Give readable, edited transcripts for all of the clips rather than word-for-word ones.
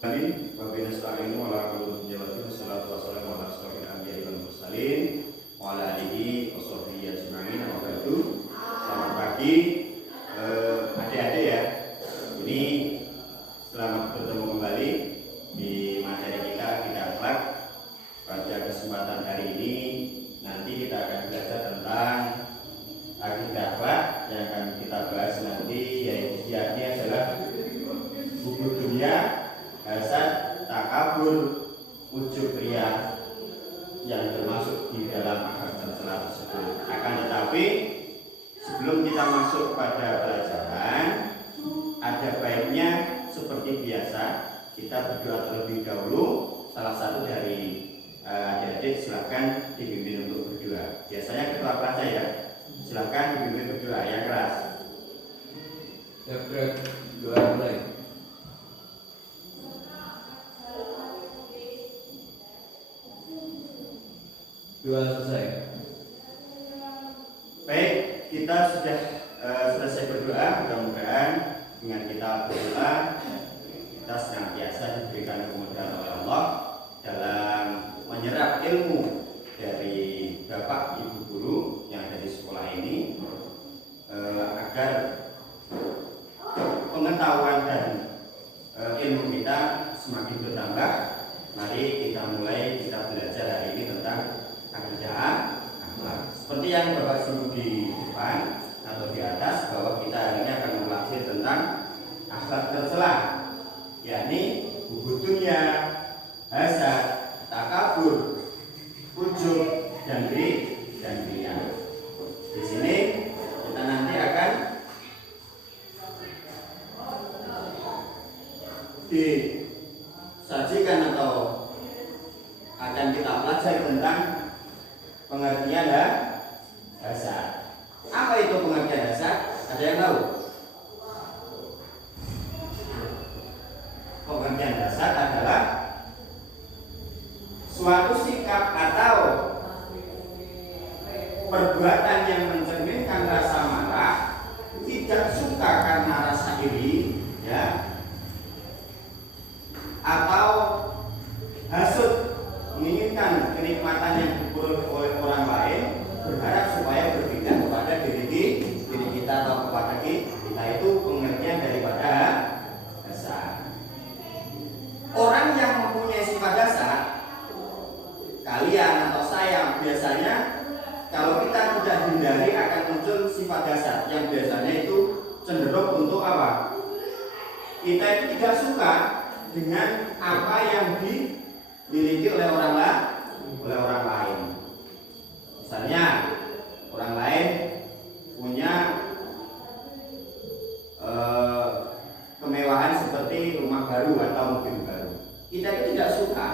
Selamat pagi adik-adik ya. Ini selamat bertemu kembali di materi kita akhlak. Pada kesempatan hari ini nanti kita akan belajar tentang akidah akhlak. Yang akan kita bahas nanti yakni adalah buku dunia, hasad, takabur, ujub riya yang termasuk di dalam akhlak tercela tersebut. Akan tetapi sebelum kita masuk pada pelajaran, ada baiknya seperti biasa kita berdoa terlebih dahulu. Salah satu dari adik-adik silakan dibimbing untuk berdoa. Biasanya ketua kelas ya, silakan dibimbing berdoa yang keras. Doa mulai. Doa selesai. Baik, kita sudah selesai berdoa. Mudah-mudahan dengan kita berdoa kita senantiasa diberikan kemudahan oleh Allah dalam menyerap ilmu dari Bapak Ibu guru yang ada di sekolah ini, agar pengetahuan dan ilmu kita semakin bertambah. Mari kita mulai, kita belajar hari ini tentang akidah akhlak. Seperti yang Bapak suruh di depan atau di atas, bahwa kita hari ini akan mempelajari tentang akhlak tercela, yakni buku dunia, hasad, takabur, ujub, dan riya. Di sini kita nanti akan disajikan atau akan kita pelajari tentang pengertian hasad. Apa itu pengertian hasad? Ada yang tahu? Pengertian hasad adalah suatu sikap atau perbuatan yang mencerminkan rasa marah, tidak suka karena rasa iri, ya, atau hasud, menginginkan kenikmatan yang diperoleh oleh orang lain, berharap supaya berbeda kepada diri kita atau kepada kita. Itu pengertian daripada hasad. Orang yang mempunyai sifat hasad, kalian atau saya, biasanya kalau kita tidak hindari akan muncul sifat hasad yang biasanya itu cenderung untuk apa? Kita itu tidak suka dengan apa yang dimiliki oleh orang lain. Misalnya orang lain punya kemewahan seperti rumah baru atau mobil baru, kita itu tidak suka,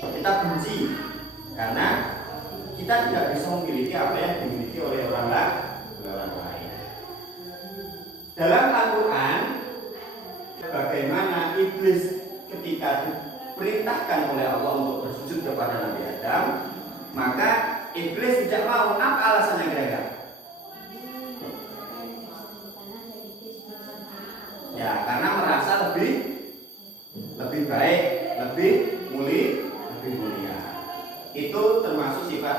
kita benci karena kita tidak bisa memiliki apa yang dimiliki oleh orang lain. Dalam Al-Quran, bagaimana iblis ketika diperintahkan oleh Allah untuk bersujud kepada Nabi Adam, maka iblis tidak mau. Apa alasannya kira-kira? Ya, karena merasa lebih baik, lebih mulia. Itu termasuk sifat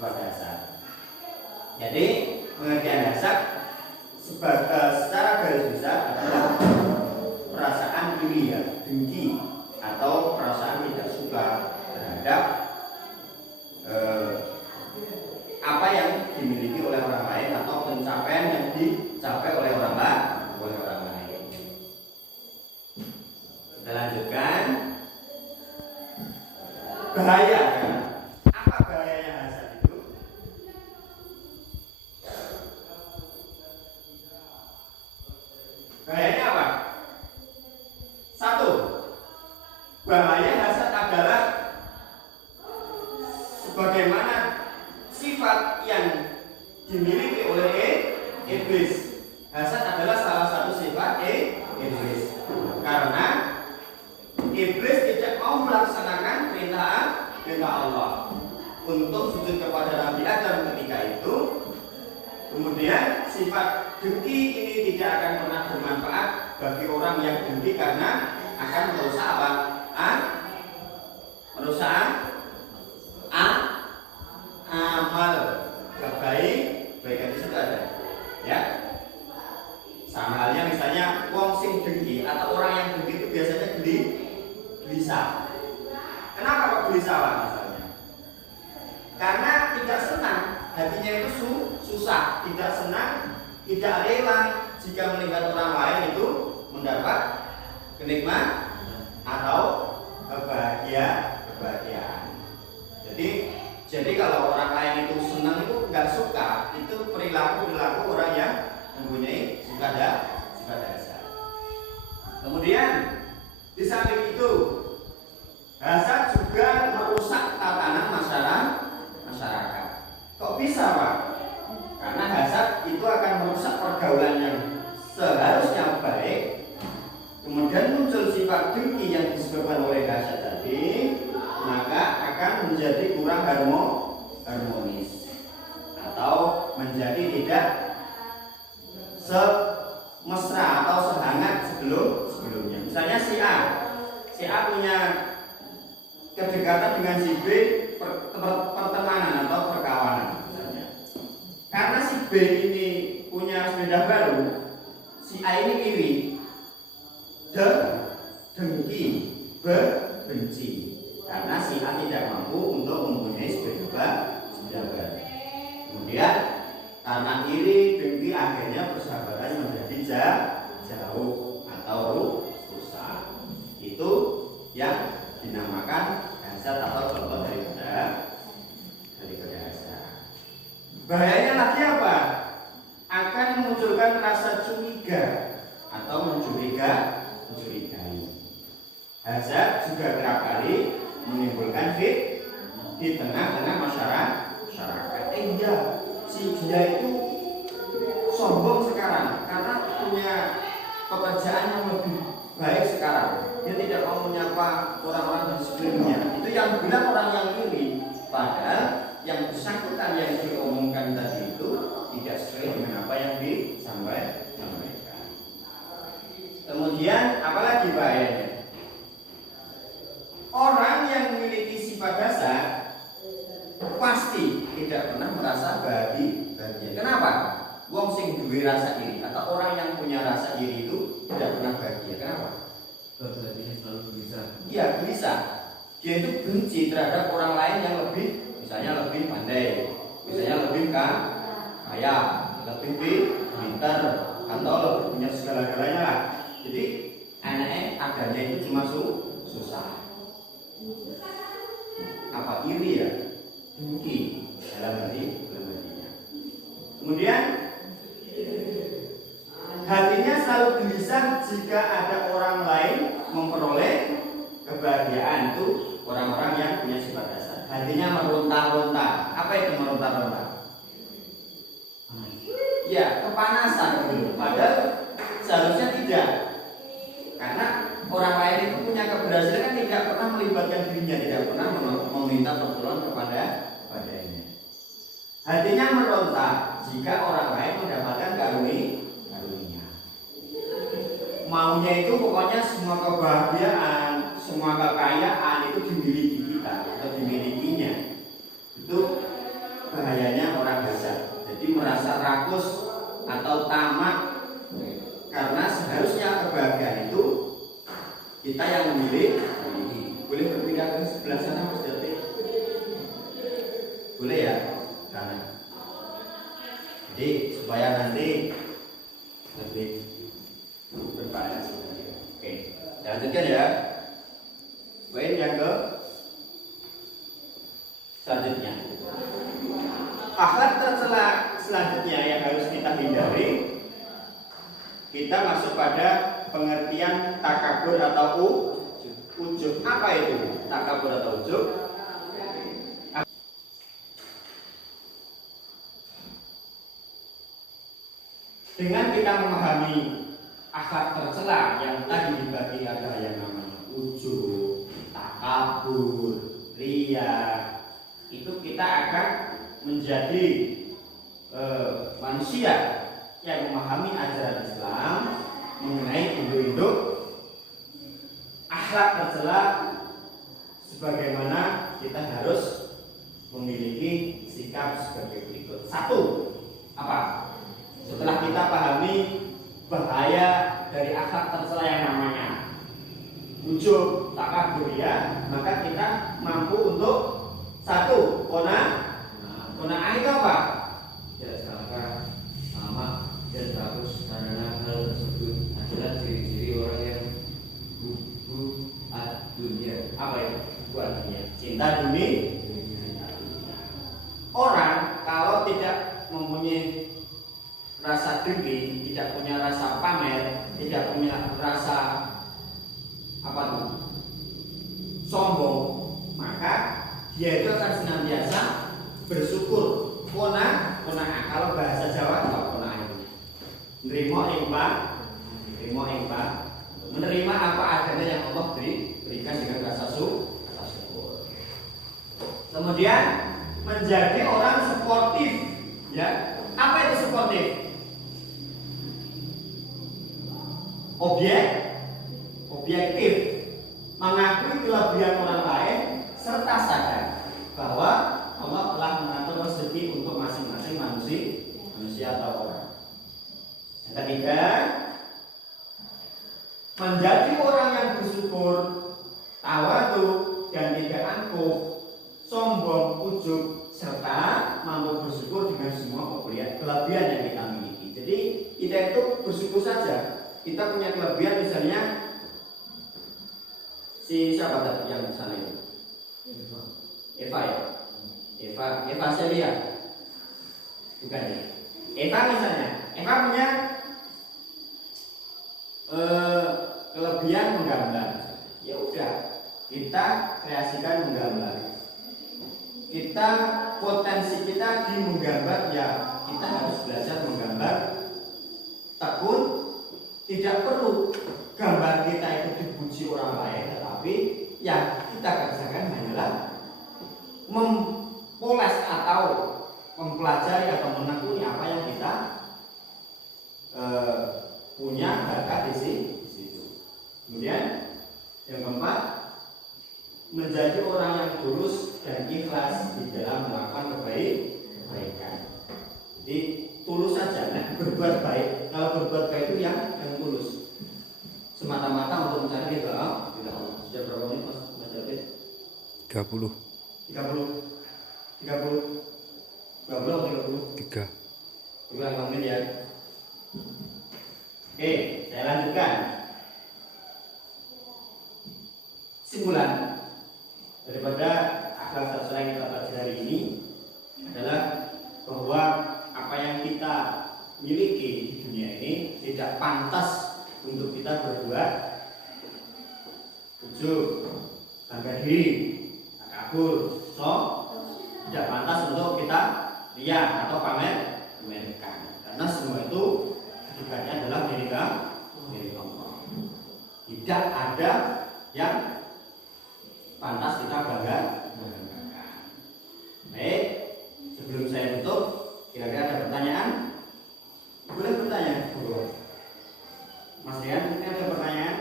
hasad. Jadi pengertian hasad secara garis besar adalah perasaan iri, dengki, atau perasaan tidak suka terhadap apa yang dimiliki oleh orang lain atau pencapaian yang dicapai oleh orang lain. Kita lanjutkan. Bahaya kan? Apa bahayanya hasad itu? Bahayanya apa? Satu, bahaya hasad adalah sebagaimana sifat yang dimiliki oleh iblis. Hasad adalah salah satu sifat iblis. Karena iblis tidak mau melaksanakan perintah Allah untuk sujud kepada Nabi Adam ketika itu. Kemudian sifat dengki ini tidak akan pernah bermanfaat bagi orang yang dengki, karena akan merusak apa? Merusak amal kebaikan itu ada. Ya. Sama halnya misalnya wong sing dengki atau orang yang dengki itu biasanya gelisah. Kenapa kok gelisah Pak misalnya? Karena tidak senang, hatinya itu susah, tidak senang, tidak rela jika melihat orang lain itu mendapat kenikmatan atau kebahagiaan. Jadi kalau orang lain itu senang itu nggak suka, itu perilaku orang yang mempunyai sifat dasar. Kemudian di samping itu hasad juga merusak tatanan masyarakat. Kok bisa Pak? Karena hasad itu akan merusak pergaulan yang seharusnya baik. Kemudian muncul sifat dengki yang disebabkan oleh hasad tadi, maka akan menjadi kurang harmonis atau menjadi tidak semesra atau sehangat sebelumnya. Misalnya si A punya kedekatan dengan si B, pertemanan atau perkawanan misalnya. Karena si B ini punya sepeda baru, si A ini iri, dengki, benci. Karena si A tidak mampu untuk mempunyai sepeda baru. Kemudian karena iri, dengki, akhirnya persahabatan menjadi jauh atau rusak. Itu yang dinamakan hasad atau contoh daripada hasad. Bahayanya lagi apa? Akan memunculkan rasa curiga atau mencurigai. Hasad juga kerap kali menimbulkan di tengah-tengah masyarakat. Iya, si dia itu sombong sekarang karena punya pekerjaan yang lebih baik sekarang. Dia tidak mau menyapa orang-orang di sekelilingnya. Itu yang bilang orang yang iri. Padahal yang bersangkutan yang diomongkan tadi itu tidak sesuai dengan apa yang disampaikan. Kemudian apalagi bahayanya? Orang yang memiliki sifat hasad pasti tidak pernah merasa bahagia. Kenapa? Wong sing duwe rasa iri atau orang yang punya rasa iri itu tidak pernah bahagia. Kenapa? Bahagianya selalu gelisah. Iya, gelisah. Dia itu benci terhadap orang lain yang lebih, misalnya lebih pandai, misalnya lebih kaya, lebih pintar, atau lebih punya segala-galanya lah. Jadi anaknya adanya itu cuma susah. Apa iri ya? Dengki dalam hatinya. Kemudian hatinya selalu gelisah jika ada orang lain memperoleh kebahagiaan. Itu orang-orang yang punya sifat dasar. Hatinya meronta-ronta. Apa itu meronta-ronta? Ya, kepanasan gitu. Padahal seharusnya tidak. Karena orang lain itu punya keberhasilan kan tidak pernah melibatkan dirinya, tidak pernah meminta pertolongan kepadanya. Hatinya meronta jika orang lain mendapatkan karunia. Maunya itu pokoknya semua kebahagiaan, semua kekayaan itu dimiliki kita atau dimilikinya. Itu bahayanya orang hasad. Jadi merasa rakus atau tamak karena seharusnya kebahagiaan itu kita yang memilih. Boleh berpindah ke sebelah sana Mas Jati? Boleh ya? Karena jadi supaya nanti lebih berbalas. Oke, lanjutkan ya. Poin yang ke selanjutnya. Akhlak tercela selanjutnya yang harus kita hindari. Kita masuk pada pengertian takabur atau ujub. Apa itu takabur atau ujub? Dengan kita memahami akhlak tercela yang tadi dibagi ada yang namanya ujub, takabur, riya, itu kita akan menjadi manusia yang memahami ajaran Islam mengenai induk-induk akhlak tercela sebagaimana kita harus memiliki sikap sebagai berikut. Satu, apa? Setelah kita pahami bahaya dari akhlak tercela yang namanya ujub, takabur ya, maka kita mampu untuk satu, qanaah itu apa? Tidak sangka lama dan bagus karena hal tersebut adalah ciri-ciri orang yang dunia. Apa itu? Buat dunia. Cinta dunia. Orang kalau tidak mempunyai rasa dengki, tidak punya rasa pamer, tidak punya rasa apa tuh? Sombong, maka dia itu akan senantiasa bersyukur. Qanaah. Kalau bahasa Jawa apa qanaah itu? Menerima apa adanya yang Allah berikan dengan rasa syukur. Kemudian menjadi orang sportif, ya. Apa itu sportif? Objektif, mengakui kelebihan orang lain serta sadar bahwa Allah telah mengatur rezeki untuk masing-masing manusia atau orang. Yang ketiga, menjadi orang yang bersyukur, tawadhu dan tidak angkuh, sombong, ujub, serta mampu bersyukur dengan semua kelebihan yang kita miliki. Jadi kita itu bersyukur saja. Kita punya kelebihan, misalnya si siapa tadi yang sana itu? Eva ya? Eva Celia? Bukan ya? Eva misalnya, Eva punya kelebihan menggambar. Ya udah, kita kreasikan menggambar. Kita potensi kita di menggambar, ya kita harus belajar menggambar tekun. Tidak perlu gambar kita itu dipuji orang lain, tetapi yang kita kerjakan hanyalah mempoles atau mempelajari atau menekuni apa yang kita punya bakat di situ. Kemudian yang keempat, menjadi orang yang tulus dan ikhlas di dalam melakukan kebaikan. Jadi tulus saja, berbuat baik. Kalau berbuat baik itu yang tulus, semata-mata untuk mencari ridha Allah. Sudah berapa menit Mas David? 30. 30 atau 30? 3. Kurang menit ya. Oke, saya lanjutkan. Simpulan daripada akhlak tercela yang kita pelajari hari ini adalah bahwa apa yang kita miliki di dunia ini tidak pantas untuk kita berbuat ujub, bangga diri, takabur, tidak pantas untuk kita riya atau pamerkan, karena semua itu hakikatnya adalah milik Allah. Tidak ada yang pantas kita banggakan. Baik, sebelum saya tutup, kira-kira ada pertanyaan? Boleh bertanya, Mas Dian, ini ada pertanyaan?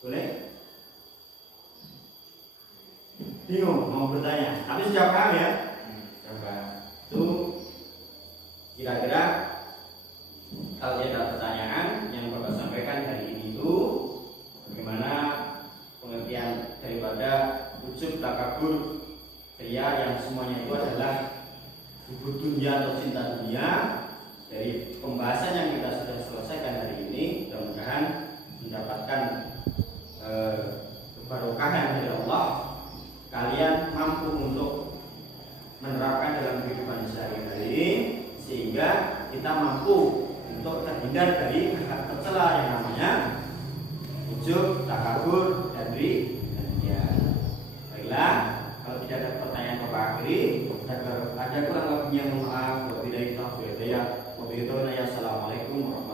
Boleh? Bingung mau bertanya, tapi sudah paham ya? Coba itu kira-kira kalau ada pertanyaan yang Bapak sampaikan hari ini itu bagaimana pengertian daripada ujub, takabur, riya yang semuanya itu adalah hubud dunia atau cinta dunia. Dari pembahasan yang kita sudah selesaikan hari ini, mudah-mudahan mendapatkan keberkahan dari Allah. Kalian mampu untuk menerapkan dalam kehidupan sehari-hari sehingga kita mampu untuk terhindar dari akhlak tercela yang namanya ujub, takabur, dan riya. Baiklah, kalau tidak ada pertanyaan Bapak akhiri, ada kurang lebihnya mohon maaf. Wabillahi taufiq wal hidayah. Assalamualaikum warahmatullahi wabarakatuh.